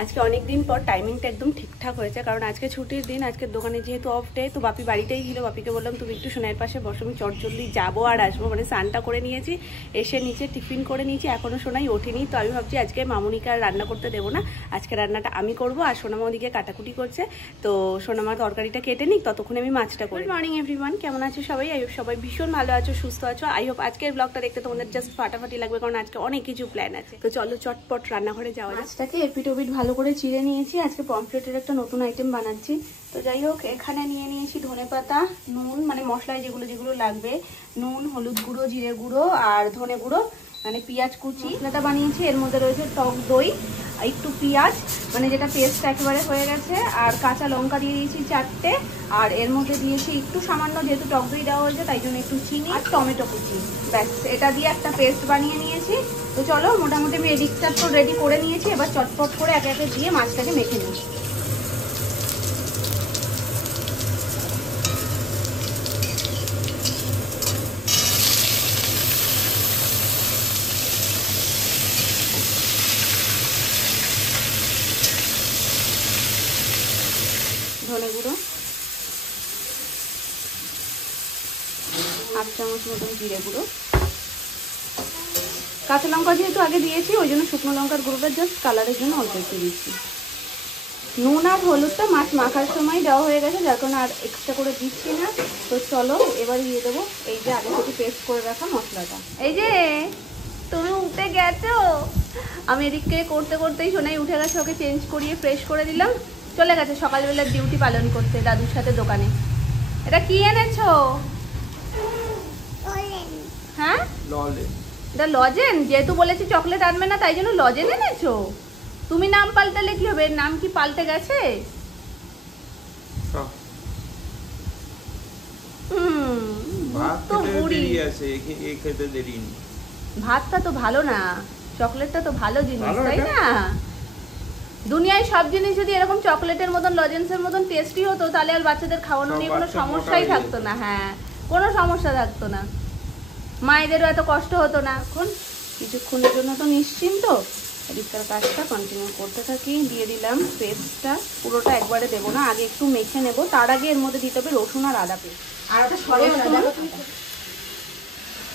আজকে অনেক দিন পর টাইমিংটা একদম ঠিকঠাক হয়েছে, কারণ আজকে ছুটির দিন, আজকে দোকানে যেহেতু অফ ডে, তো বাপি বাড়িতেই ছিল। বাপিকে বললাম তুমি একটু সোনাইয়ের পাশে বসো, আমি চটজলদি যাবো আর আসবো, মানে স্নানটা করে নিয়েছি, এসে নিচে টিফিন করে নিয়েছি, এখনও সোনাই ওঠেনি। তো আমি ভাবছি আজকে মামুনিকে আর রান্না করতে দেবো না, আজকে রান্নাটা আমি করবো। আর সোনামা ওদিকে কাটাকুটি করছে, তো সোনামা তরকারিটা কেটে নিক, ততক্ষণে আমি মাছটা করি। গুড মর্নিং এভরিওয়ান, কেমন আছো সবাই? আই হোপ সবাই ভীষণ ভালো আছো, সুস্থ আছো। আই হোপ আজকের ব্লগটা দেখতে তোমাদের জাস্ট ফাটাফাটি লাগবে, কারণ আজকে অনেক কিছু প্ল্যান আছে। তো চলো চটপট রান্নাঘরে যাওয়া যাক। মাছটাকে এপিট ওপিট ভালো করে চিড়ে নিয়েছি, আজকে পমফ্রেটের একটা নতুন আইটেম বানাচ্ছি। তো যাই হোক, এখানে নিয়ে নিয়েছি ধনেপাতা, নুন, মানে মশলায় যেগুলো যেগুলো লাগবে, নুন, হলুদ গুঁড়ো, জিরে গুঁড়ো আর ধনে গুঁড়ো, মানে পেঁয়াজ কুচি। মশলাটা বানিয়েছি, এর মধ্যে রয়েছে টক দই, একটু পেঁয়াজ, মানে যেটা পেস্ট একেবারে হয়ে গেছে, আর কাঁচা লঙ্কা দিয়ে দিয়েছি 4টে, আর এর মধ্যে দিয়েছি একটু সামান্য, যেহেতু টক দই দেওয়া হয়েছে তাই জন্য একটু চিনি আর টমেটো কুচি। ব্যাস, এটা দিয়ে একটা পেস্ট বানিয়ে নিয়েছি। তো চলো, মোটামুটি আমি এদিকটা তো রেডি করে নিয়েছি, এবার চটপট করে একে একে দিয়ে মাছটাকে মেখে নিই। ধনে গুঁড়ো, 1/2 চামচ মতন জিরে গুঁড়ো, কাঁচা লঙ্কা যেহেতু আগে দিয়েছি ওই জন্য শুকনো লঙ্কার গুঁড়োটা জাস্ট কালারের জন্য অল্প একটু দিচ্ছি। নুন আর হলুদটা মাছ মাখার সময় দেওয়া হয়ে গেছে, যার কারণে আর এক্সট্রা করে দিচ্ছি না। তো চলো এবার দিয়ে দেবো এই যে আগে থেকে পেস্ট করে রাখা মশলাটা। এই যে তুমি উঠে গেছো, আমি এদিকে করতে করতেই সোনাই উঠে গেছে, ওকে চেঞ্জ করিয়ে ফ্রেশ করে দিলাম, চলে গেছে সকালবেলার ডিউটি পালন করতে দাদুর সাথে দোকানে। এটা কি এনেছো? হ্যাঁ, এটা লজেন। যেহেতু বলেছি চকলেট আনবে না, তাই জন্য লজেন এনেছো। তুমি নাম পাল্টালে কি হবে? নাম কি পাল্টে গেছে? ভাতটা তো ভালো না, চকলেটটা তো ভালো জিনিস, তাই না? দুনিয়ায় সব জিনিস যদি এরকম চকলেটের মতন, লজেন্সের মতন টেস্টি হতো, তাহলে আর বাচ্চাদের খাওয়ানো নিয়ে কোনো সমস্যাই থাকতো না। হ্যাঁ, কোনো সমস্যা থাকতো না, মায়েদেরও এত কষ্ট হতো না। এখন কিছুক্ষণের জন্য তো নিশ্চিন্ত, এদিকটার কাজটা কন্টিনিউ করতে থাকি। দিয়ে দিলাম পেস্টটা, পুরোটা একবারে দেবো না, আগে একটু মেখে নেব। তার আগে এর মধ্যে দিতে হবে রসুন আর আদা পেস্ট। আর ওটা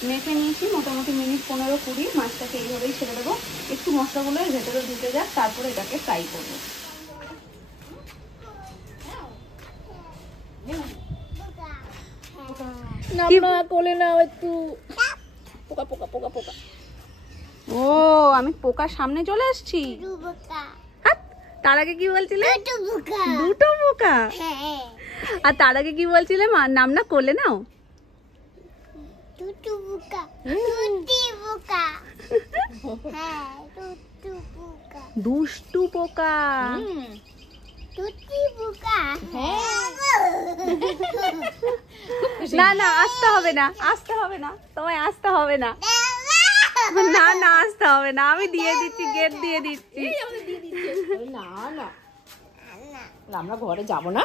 মেখে নিয়েছি মোটামুটি মিনিট 15-20। মাছটাকে এইভাবেই ছেড়ে দেবো, একটু মশলাগুলো এর ভেতরে ঢুকে যাক, তারপরে এটাকে ফ্রাই করবো। কোলে নাও একটু, পোকা পোকা পোকা পোকা। ও, আমি পোকার সামনে চলে আসছি। তার আগে কি বলছিলে? দুটো পোকা। আর তার আগে কি বলছিলে? মার নাম না কোলে নাও। দুষ্টু পোকা। না না, আসতে হবে না, আসতে হবে না, তোমায় আসতে হবে না, না না আসতে হবে না, আমি দিয়ে দিচ্ছি, গেট দিয়ে দিচ্ছি। না না, আমরা ঘরে যাব না।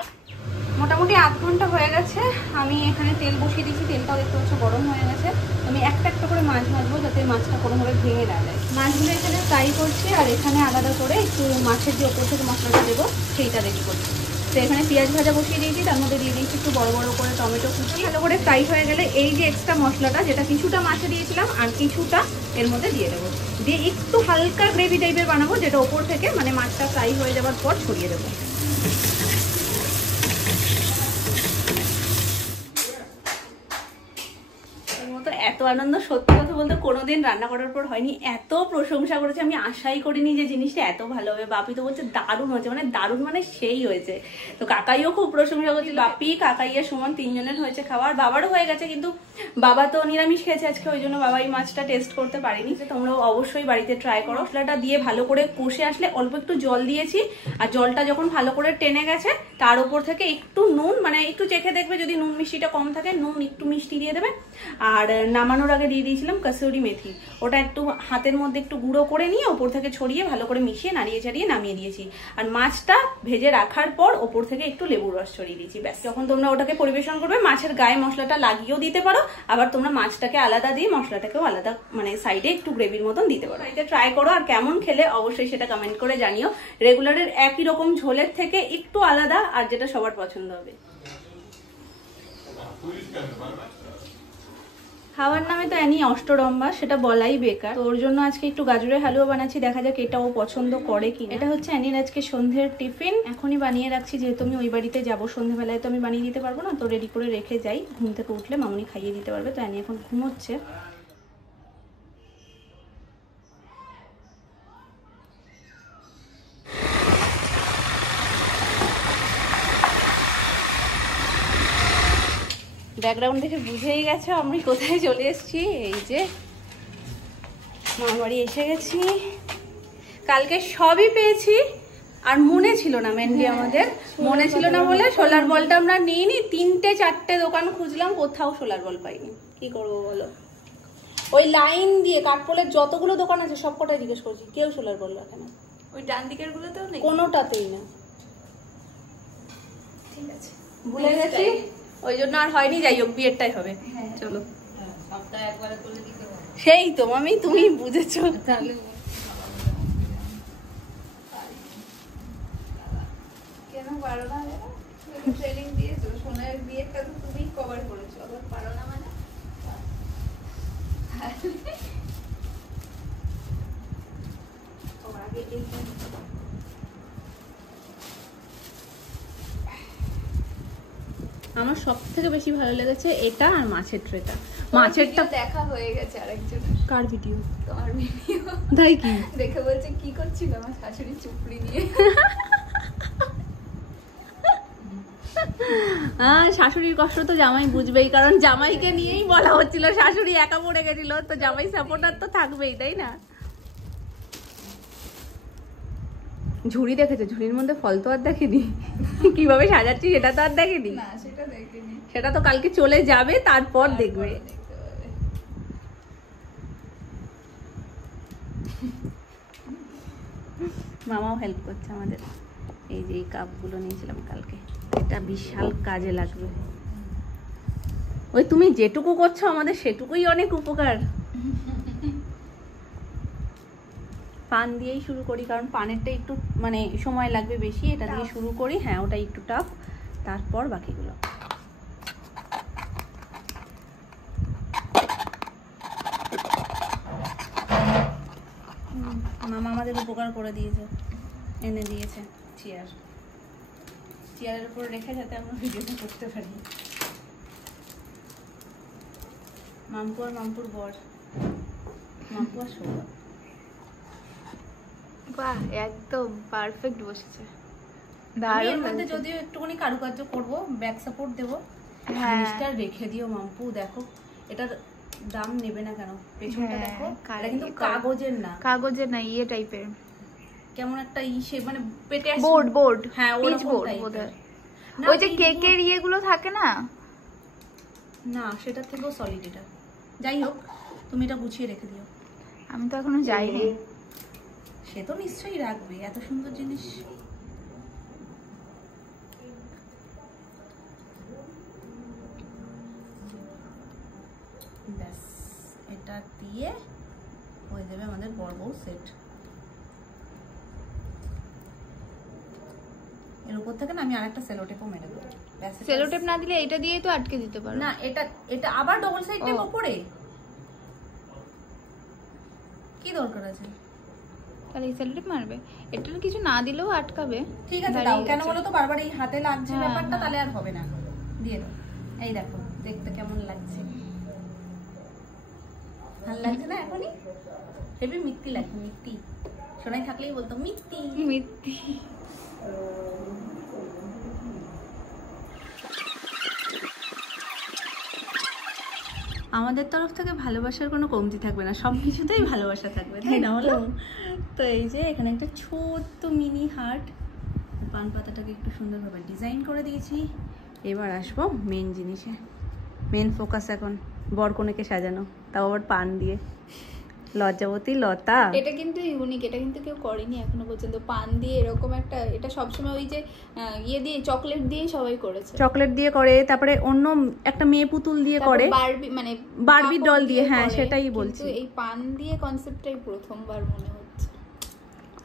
মোটামুটি 1/2 ঘন্টা হয়ে গেছে, আমি এখানে তেল বসিয়ে দিয়েছি, তেলটাও দেখতে পাচ্ছ গরম হয়ে গেছে। আমি একটা একটা করে মাছ ভাজবো, যাতে মাছটা কোনোভাবে ভেঙে না যায়। মাছগুলো এখানে ফ্রাই করছি, আর এখানে আলাদা করে একটু মাছের যে ওপর থেকে মশলাটা দেবো সেইটা রেডি করছি। তো এখানে পেঁয়াজ ভাজা বসিয়ে দিয়েছি, তার মধ্যে দিয়ে দিয়েছি একটু বড় বড় করে টমেটো কুচি। ভালো করে ফ্রাই হয়ে গেলে এই যে এক্সট্রা মশলাটা, যেটা কিছুটা মাছে দিয়েছিলাম আর কিছুটা এর মধ্যে দিয়ে দেবো, দিয়ে একটু হালকা গ্রেভি টাইপের বানাবো, যেটা ওপর থেকে মানে মাছটা ফ্রাই হয়ে যাওয়ার পর ছড়িয়ে দেবো। এত আনন্দ সত্যি কথা বলতে কোনোদিন রান্না করার পর হয়নি। এত প্রশংসা করেছে, আমি আশাই করিনি যে জিনিসটা এত ভালো হবে। বাপি তো বলছে দারুণ হয়েছে, মানে দারুণ মানে সেই হয়েছে। তো কাকাইও খুব প্রশংসা করছিল, বাপি কাকাইয়ের সমান 3 জনের হয়েছে খাওয়া। বাবারও হয়ে গেছে, কিন্তু বাবা তো নিরামিষ খেয়েছে আজকে, ওই জন্য বাবা এই মাছটা টেস্ট করতে পারিনি। তোমরাও অবশ্যই বাড়িতে ট্রাই করো। মশলাটা দিয়ে ভালো করে কষে আসলে অল্প একটু জল দিয়েছি, আর জলটা যখন ভালো করে টেনে গেছে তার উপর থেকে একটু নুন, মানে একটু চেখে দেখবে, যদি নুন মিষ্টিটা কম থাকে নুন একটু মিষ্টি দিয়ে দেবে। আর নামানোর আগে দিয়ে দিয়েছিলাম কসুরি মেথি, ওটা একটু হাতের মধ্যে একটু গুঁড়ো করে নিয়ে ওপর থেকে ছড়িয়ে ভালো করে মিশিয়ে নাড়িয়ে চাড়িয়ে নামিয়ে দিয়েছি। আর মাছটা ভেজে রাখার পর ওপর থেকে একটু লেবুর রস ছড়িয়ে দিয়েছি। ব্যাস, যখন তোমরা ওটাকে পরিবেশন করবে মাছের গায়ে মশলাটা লাগিয়েও দিতে পারো, আবার তোমরা মাছটাকে আলাদা দিয়ে মশলাটাকেও আলাদা মানে সাইডে একটু গ্রেভির মতন দিতে পারো। এটা ট্রাই করো, আর কেমন খেলে অবশ্যই সেটা কমেন্ট করে জানিও। রেগুলারের একই রকম ঝোলের থেকে একটু আলাদা, আর যেটা সবার পছন্দ হবে। খাওয়ার নামে তো অ্যানি অষ্টরম্বা, সেটা বলাই বেকার। তো ওর জন্য আজকে একটু গাজরের হালুয়া বানাচ্ছি, দেখা যাক এটা ও পছন্দ করে কি। এটা হচ্ছে অ্যানির আজকে সন্ধ্যের টিফিন, এখনই বানিয়ে রাখছি যেহেতু আমি ওই বাড়িতে যাবো। সন্ধ্যেবেলায় তো আমি বানিয়ে দিতে পারবো না, তো রেডি করে রেখে যাই, ঘুম থেকে উঠলে মামুনি খাইয়ে দিতে পারবে। তো অ্যানি এখন ঘুমোচ্ছে। ব্যাকগ্রাউন্ড দেখে বুঝেই গেছো আমি কোথায় চলে এসেছি। এই যে মামার বাড়ি এসে গেছি। কালকে সবই পেয়েছি, আর মনে ছিল না, মেনলি আমাদের মনে ছিল না বলে সোলার বলটা আমরা নিইনি। 3-4টে দোকান খুঁজলাম, কোথাও সোলার বল পাইনি। কি করবো বলো? ওই লাইন দিয়ে কাঠপোলের যতগুলো দোকান আছে সব কটাই জিজ্ঞেস করছি, কেউ সোলার বল রাখে না। ওই ডান দিকের গুলোতেও নেই, কোনোটাতেই না। ঠিক আছে, ভুলে গেছি, ওই জন্য আর হয়নি। যাই হোক, বিয়েরটাই হবে। চলো, সপ্তাহে একবার করে দিতে হবে। সেই তো মামি, তুমি বুঝেছো। তাহলে কেন পারো না? ট্রেনিং দিয়েছো, সোনার বিয়েরটা তো তুমি কভার করেছো, আবার পারো না মানে? আমার সব থেকে বেশি ভালো লেগেছে এটা আর মাছের ট্রেটা। মাছেরটা দেখা হয়ে গেছে আরেকজন। কার ভিডিও? তোমার ভিডিও। তাই কি? দেখে বলছে কি করছিল আমার শাশুড়ি চুপড়ি নিয়ে। শাশুড়ির কষ্ট তো জামাই বুঝবেই, কারণ জামাইকে নিয়েই বলা হচ্ছিল। শাশুড়ি একা পড়ে গেছিল, তো জামাই সাপোর্টার তো থাকবেই, তাই না? ঝুড়ি দেখেছো? ঝুড়ির মধ্যে ফল তো আর দেখেনি, কিভাবে সাজাচ্ছি সেটা তো আর দেখেনি। না, সেটা দেখিনি। সেটা তো কালকে চলে যাবে, তারপর দেখবে। মামাও হেল্প করছে আমাদের। এই যে এই কাপগুলো নিয়েছিলাম কালকে, এটা বিশাল কাজে লাগবে। ওই তুমি যেটুকু করছো আমাদের সেটুকুই অনেক উপকার। পান দিয়েই শুরু করি, কারণ পানেরটা একটু মানে সময় লাগবে বেশি। এটা দিয়ে শুরু করি, হ্যাঁ ওটা একটু টাফ, তারপর বাকিগুলো। মামা আমাদের উপকার করে দিয়েছে, এনে দিয়েছে চেয়ারের উপর রেখে, যাতে আমরা ভিডিওটা করতে পারি। মাম্পু আর মাম্পুর বর, মাম্পু আর সৌরভ। বাহ, একদম পারফেক্ট বসেছে। দারুণ মধ্যে যদিও একটুখানি কারুকার্য করব, ব্যাক সাপোর্ট দেবো। জিনিসটা রেখে দিও মাম্পু, দেখো এটার দাম নেবে না কেন? পেছনটা দেখো, এটা কিন্তু কাগজের না, কাগজের না, ইয়ে টাইপের, কেমন একটা ইসে মানে পেটে বোর্ড। হ্যাঁ, পিচ বোর্ড বোধহয়। ওই যে কেকের ইয়েগুলো থাকে না, না সেটার থেকেও সলিড এটা। যাই হোক, তুমি এটা গুছিয়ে রেখে দিও। আমি তো এখনো যাইনি। সে তো নিশ্চয়ই রাখবে, এত সুন্দর জিনিস। ব্যাস, এটা দিয়ে হয়ে যাবে আমাদের বড় বউ সেট। এর উপর থেকে না আমি আরেকটা সেলো টেপও মেরে দেবো। সেলো টেপ না দিলে এটা দিয়েই তো আটকে দিতে পারো না। এটা আবার ডবল সাইড টেপ উপরে, কি দরকার আছে? তাহলে এই সেলো টেপ মারবে, এটার কিছু না দিলেও আটকাবে। ঠিক আছে, দাও। কেন বলো তো, বারবার এই হাতে লাগছে ব্যাপারটা, তাহলে আর হবে না। দিয়ে দাও। এই দেখো দেখতে কেমন লাগছে, ভালো লাগছে না? এখনই হেবি মিত্তি লাগছে, মিত্তি। সোনাই থাকলেই বলতো মিত্তি মিত্তি। আমাদের তরফ থেকে ভালোবাসার কোনো কমতি থাকবে না, সব কিছুতেই ভালোবাসা থাকবে, তাই না বলো? তো এই যে এখানে একটা ছোট্ট মিনি হার্ট, পান পাতাটাকে একটু সুন্দরভাবে ডিজাইন করে দিয়েছি। এবার আসবো মেন জিনিসে, মেন ফোকাস এখন বরকনেকে সাজানো, তাও আবার পান দিয়ে। লজ্জাবতী লতা, এটা কিন্তু ইউনিক, এটা কিন্তু কেউ করেনি এখনো পর্যন্ত। পান দিয়ে এরকম একটা, এটা সবসময় ওই যে ইয়ে দিয়ে চকলেট দিয়ে সবাই করেছে, চকলেট দিয়ে করে, তারপরে অন্য একটা মেয়ে পুতুল দিয়ে করে, বারবি মানে বারবি ডল দিয়ে, হ্যাঁ করে, সেটাই কিন্তু বলছি। এই পান দিয়ে কনসেপ্টটাই প্রথমবার মনে হচ্ছে।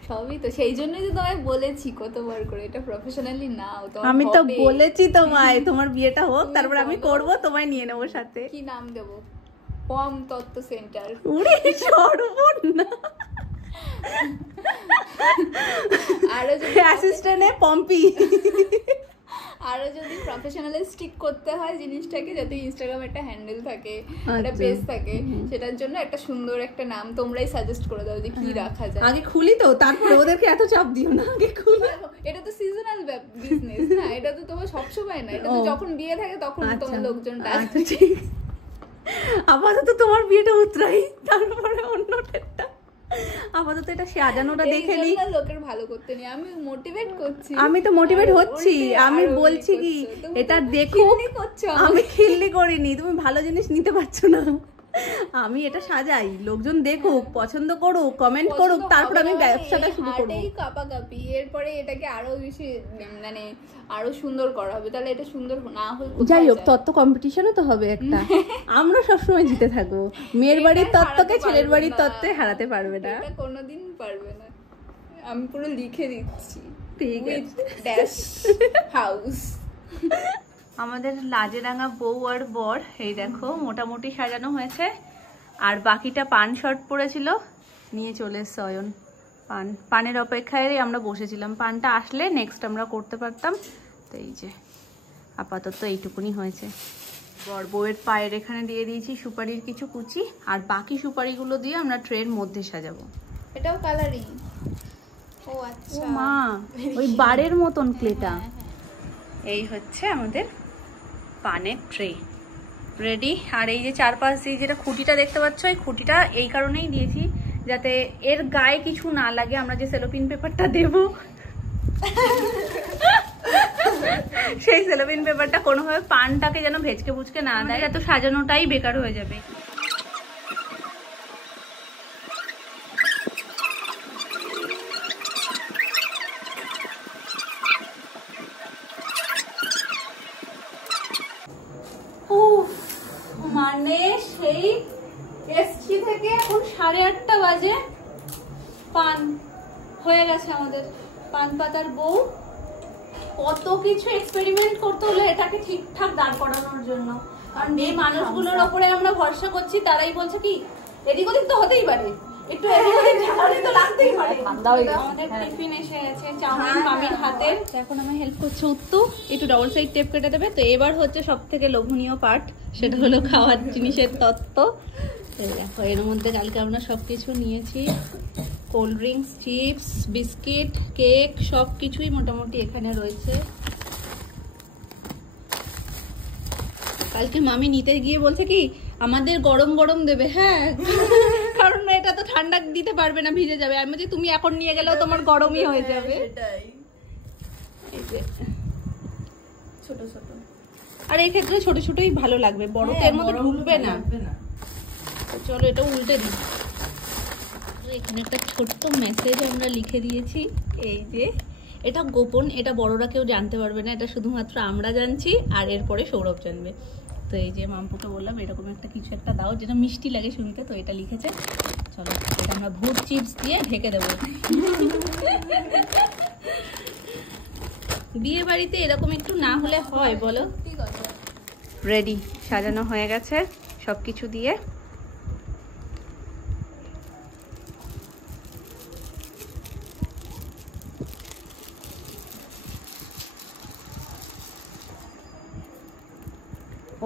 সবই তো সেই জন্যই তো তোমায় বলেছি কতবার করে, এটা প্রফেশনালি নাও। আমি তো বলেছি তোমায় তোমার বিয়েটা হোক, তারপর আমি করব, তোমায় নিয়ে নেবো সাথে। কি নাম দেব? পম তত্ত্ব সেন্টার। উড়ে সর্বনা, আরো যদি অ্যাসিস্ট্যান্টে পম্পি। আরো যদি প্রফেশনালিস্টিক করতে হয় জিনিসটাকে, যাতে ইনস্টাগ্রাম একটা হ্যান্ডেল থাকে, একটা আচ্ছা। পেজ থাকে, সেটার জন্য একটা সুন্দর একটা নাম তোমরাই সাজেস্ট করে দাও যে কি রাখা যায়। আগে খুলি তো, তারপরে ওদেরকে এত চাপ দিও না, আগে খুলি। এটা তো সিজনাল বিজনেস না, এটা তো তোমার সবসময় না, এটা তো যখন বিয়ে থাকে তখন তোমার লোকজন ডাকবে। আপাতত তোমার বিয়েটা উতরাই, তারপরে অন্যটা। আপাতত এটা সাজানোটা দেখে নি, লোকের ভালো করতে নেই, আমি মোটিভেট করছি। আমি তো মোটিভেট হচ্ছি, আমি বলছি কি এটা দেখো, আমি খিল্লি করিনি, তুমি ভালো জিনিস নিতে পারছো না। আমি এটা সাজাই, লোকজন দেখুক, পছন্দ করুক, কমেন্ট করুক, তারপর আমি ব্যবসাটা শুরু করব। এই কাপাকাপি, এরপরে এটাকে আরো বেশি মানে আরো সুন্দর করা হবে, তাহলে এটা সুন্দর না হলে যাই হোক, তত্ত্ব কম্পিটিশনও তো হবে একটা, আমরা সবসময় জিতে থাকবো। মেয়ের বাড়ির তত্ত্বকে ছেলের বাড়ির তত্ত্বে হারাতে পারবে না, এটা কোনোদিন পারবে না। আমি পুরো লিখে দিচ্ছি, ঠিক আছে। Dash house. আমাদের লাজেরাঙা বউ আর বর এই দেখো মোটামুটি সাজানো হয়েছে, আর বাকিটা পান শর্ট পড়েছিল, নিয়ে চলে এসছে অয়ন। পানের অপেক্ষায় আমরা বসেছিলাম, পানটা আসলে নেক্সট আমরা করতে পারতাম। তো এই যে আপাতত এইটুকুনি হয়েছে। বর বউয়ের পায়ের এখানে দিয়ে দিয়েছি সুপারির কিছু কুচি, আর বাকি সুপারিগুলো দিয়ে আমরা ট্রের মধ্যে সাজাবো। এটাও কালারিং। ও আচ্ছা, মা ওই বারের মতন ক্লেটা। এই হচ্ছে আমাদের পানের ট্রে রেডি। আর এই যে চারপাশ দিয়ে যেটা খুঁটিটা দেখতে পাচ্ছ, এই খুঁটিটা এই কারণেই দিয়েছি যাতে এর গায়ে কিছু না লাগে, আমরা যে সেলোপিন পেপারটা দেব সেই সেলোপিন পেপারটা কোনোভাবে পানটাকে যেন ভেজকে বুঝকে না দেয়, এত সাজানোটাই বেকার হয়ে যাবে। মানে সেই এসছি থেকে এখন 8:30 বাজে, পান হয়ে গেছে আমাদের। পান পাতার বউ কত কিছু এক্সপেরিমেন্ট করতে হলো এটাকে ঠিকঠাক দাঁড় করানোর জন্য, কারণ যে মানুষগুলোর ওপরে আমরা ভরসা করছি তারাই বলছে কি এদিক ওদিক তো হতেই পারে, একটু এদিক ওদিক ঝাঁকানি তো লাগতেই পারে। আমাদের টিফিন এসে গেছে, চাউমিন মামির হাতের। এখন আমি হেল্প করছি উত্তু, একটু ডবল সাইড টেপ কেটে দেবে। তো এবার হচ্ছে সব থেকে লোভনীয় পার্ট, সেটা হলো খাওয়ার জিনিসের তত্ত্ব। দেখো এর মধ্যে কালকে আমরা সবকিছু নিয়েছি, cold drinks, chips, biscuit, cake, সবকিছুই মোটামুটি এখানে রয়েছে। কালকে মামি নিতে গিয়ে বলছে কি আমাদের গরম গরম দেবে, হ্যাঁ কারণ এটা তো ঠান্ডা দিতে পারবে না, ভিজে যাবে। আমি বলছি তুমি এখন নিয়ে গেলেও তোমার গরমই হয়ে যাবে। এই যে ছোট ছোট, আর এই ক্ষেত্রে ছোট ছোটই ভালো লাগবে, বড় তো এর মধ্যে ঢুকবে না। চলো এটা উল্টে দিই। এখানে একটা ছোট্ট মেসেজ আমরা লিখে দিয়েছি, এই যে এটা গোপন, এটা বড়রা কেউ জানতে পারবে না, এটা শুধুমাত্র আমরা জানছি, আর এরপরে সৌরভ জানবে। তো এই যে মাম্পুকে বললাম এরকম একটা কিছু একটা দাও যেটা মিষ্টি লাগে শুনতে, তো এটা লিখেছে। চলো এটা আমরা ভূত চিপস দিয়ে ঢেকে দেবো। বিয়ে বাড়িতে এরকম একটু না হলে হয় বলো? রেডি, সাজানো হয়ে গেছে সবকিছু দিয়ে।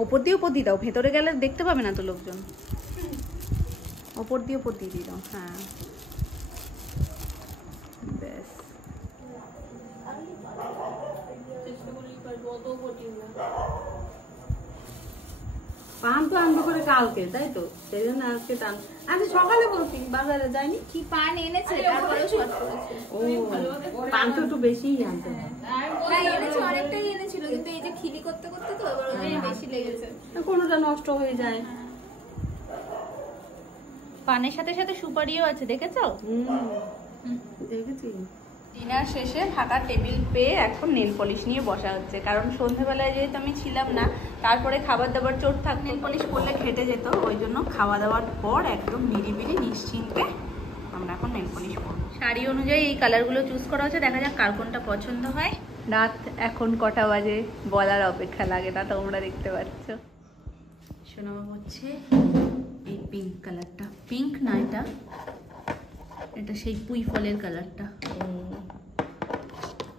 ওপর দিয়ে দাও, ভেতরে গেলে দেখতে পাবে না তো লোকজন। ওপর দিয়ে দিয়ে দাও, হ্যাঁ ব্যাস। পান তো আনবো করে কালকে, তাই তো সেই জন্য আজকে টান। আজকে সকালে বলছি বাজারে যায়নি, কি পান এনেছে তারপরে শর্ট করেছে। ও পান তো একটু বেশিই আনতে হয়। না এনেছে, অনেকটাই এনেছিল, কিন্তু এই যে খিলি করতে করতে তো এবার ওদের বেশি লেগেছে। কোনোটা নষ্ট হয়ে যায়, পানের সাথে সাথে সুপারিও আছে, দেখেছো? দেখেছি। ডিনার শেষে ফাঁকা টেবিল পেয়ে এখন নেল পলিশ নিয়ে বসা হচ্ছে, কারণ সন্ধ্যেবেলায় যেহেতু আমি ছিলাম না, তারপরে খাবার দাবার চোট থাক, নেল পলিশ করলে ঘেটে যেত, ওই জন্য খাওয়া দাওয়ার পর একদম নিরিবিলি নিশ্চিন্তে আমরা এখন নেল পলিশ করবো। শাড়ি অনুযায়ী এই কালারগুলো চুজ করা হচ্ছে, দেখা যাক কার কোনটা পছন্দ হয়। রাত এখন কটা বাজে বলার অপেক্ষা লাগে না, তোমরা দেখতে পাচ্ছ। শোনাবো হচ্ছে এই পিঙ্ক কালারটা, পিঙ্ক না এটা, এটা সেই পুঁই ফলের কালারটা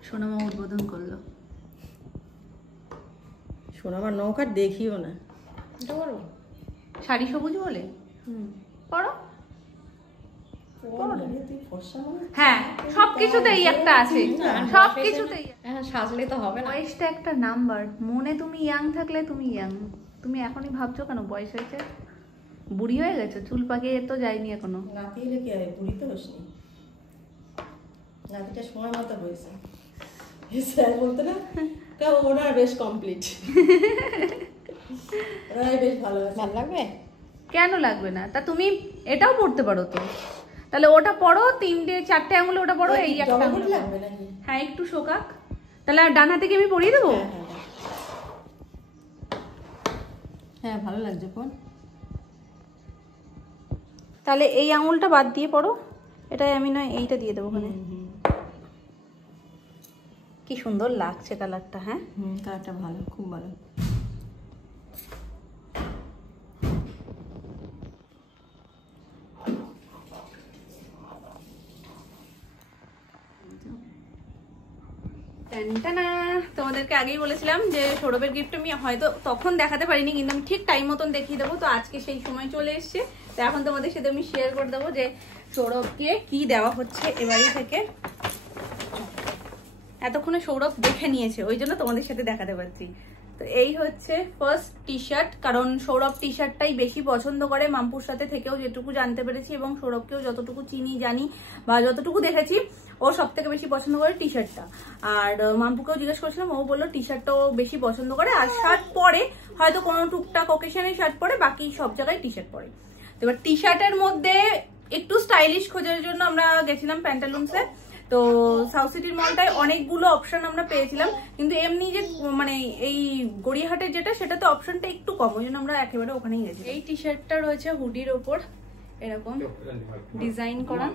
সোনামা উদ্বোধন করলো। সোনামার নৌকার দেখিও না, শাড়ি সবুজ বলে পড়ো। হ্যাঁ, সবকিছুতেই একটা আছে, সবকিছুতেই। সাজলে তো হবে না। বয়সটা একটা নাম্বার, মনে তুমি ইয়াং থাকলে তুমি ইয়াং। তুমি এখনই ভাবছো কেন বয়স হয়েছে? বুড়ি হয়ে গেছো, চুল পাকিয়ে তো যায়নি এখনো। নাতি হলে কি হবে, বুড়ি তো হসনি, নাতিটা সময় মতো হয়েছে। স্যার বলতো না, ওনার বেশ কমপ্লিট, ওনার বেশ ভালো আছে। ভালো লাগবে? কেন লাগবে না? তা তুমি এটাও পড়তে পারো তো, তাহলে ওটা পড়ো, 3-4 আঙুলে ওটা পড়ো, এই একটা আঙুলে লাগবে নাকি? হ্যাঁ, একটু শোকাক। তাহলে ডান হাতে কি আমি পরিয়ে দেবো? হ্যাঁ ভালো লাগছে কোন। তাহলে এই আঙুলটা বাদ দিয়ে পড়ো, এটাই আমি নয় এইটা দিয়ে দেবো ওখানে। কি সুন্দর লাগছে কালারটা। হ্যাঁ, কালারটা ভালো, খুব ভালো। তোমাদেরকে আগেই বলেছিলাম যে সৌরভের গিফট আমি হয়তো তখন দেখাতে পারিনি, কিন্তু আমি ঠিক টাইম মতন দেখিয়ে দেবো। তো আজকে সেই সময় চলে এসছে, তো এখন তোমাদের সাথে আমি শেয়ার করে দেবো যে সৌরভকে কি দেওয়া হচ্ছে এবাড়ি থেকে। এতক্ষণে সৌরভ দেখে নিয়েছে, ওই জন্য তোমাদের সাথে দেখাতে পারছি। তো এই হচ্ছে ফার্স্ট টি শার্ট, কারণ সৌরভ টি শার্টটাই বেশি পছন্দ করে, মাম্পুর সাথে থেকেও যেটুকু জানতে পেরেছি, এবং সৌরভকেও যতটুকু চিনি জানি বা যতটুকু দেখেছি, ও সব থেকে বেশি পছন্দ করে টি শার্টটা। আর মাম্পুকেও জিজ্ঞেস করেছিলাম, ও বললো টি শার্টটাও বেশি পছন্দ করে, আর শার্ট পরে হয়তো কোনো টুকটাক অকেশনে শার্ট পরে, বাকি সব জায়গায় টি শার্ট পরে। তো এবার টি শার্টের মধ্যে একটু স্টাইলিশ খোঁজার জন্য আমরা গেছিলাম প্যান্টালুন্সে। তো সাউথ সিটির মলটায় অনেকগুলো অপশন আমরা পেয়েছিলাম, কিন্তু এমনি যে মানে এই গড়িয়াহাটের যেটা, সেটাতে অপশনটা একটু কম, ওই জন্য আমরা একেবারে ওখানেই গেছি। এই টি শার্টটা রয়েছে হুডির ওপর এরকম ডিজাইন করা,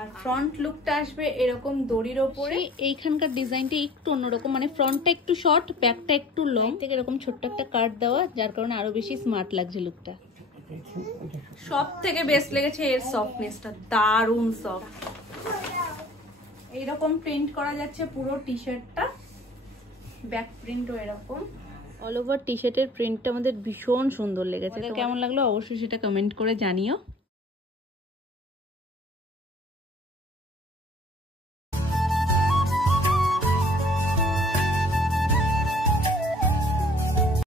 আর ফ্রন্ট লুকটা আসবে এরকম দড়ির ওপরে। এইখানকার ডিজাইনটা একটু অন্যরকম, মানে ফ্রন্টটা একটু শর্ট, ব্যাকটা একটু লং, থেকে এরকম ছোট্ট একটা কাট দেওয়া, যার কারণে আরো বেশি স্মার্ট লাগছে লুকটা। সব থেকে বেস্ট লেগেছে এর সফটনেসটা, দারুণ সফট। এইরকম প্রিন্ট করা যাচ্ছে পুরো টি শার্টটা, ব্যাক প্রিন্টও এরকম। অল ওভার টি শার্টের প্রিন্টটা আমাদের ভীষণ সুন্দর লেগেছে। কেমন লাগলো অবশ্যই সেটা কমেন্ট করে জানিও।